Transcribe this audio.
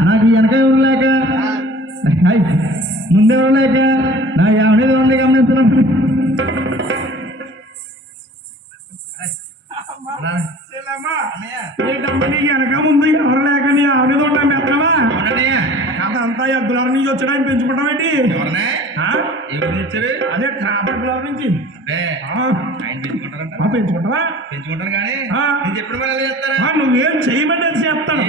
నాకు వెనక లేక ముందే లేక నా ఎవరిది ఉంది గమనిస్తున్నాను. వెనక ముందు ఎవరు లేక నీ ఆవిడది ఉంటా మెత్తవా అంతా గులాబీ నుంచి వచ్చాడని పెంచుకుంటామేంటి? అదే క్రాప గులాబీ నుంచి పెంచుకుంటావా? పెంచుకుంటాను కానీ చెప్పిన నువ్వేం చేయమంటే అది చేస్తాను.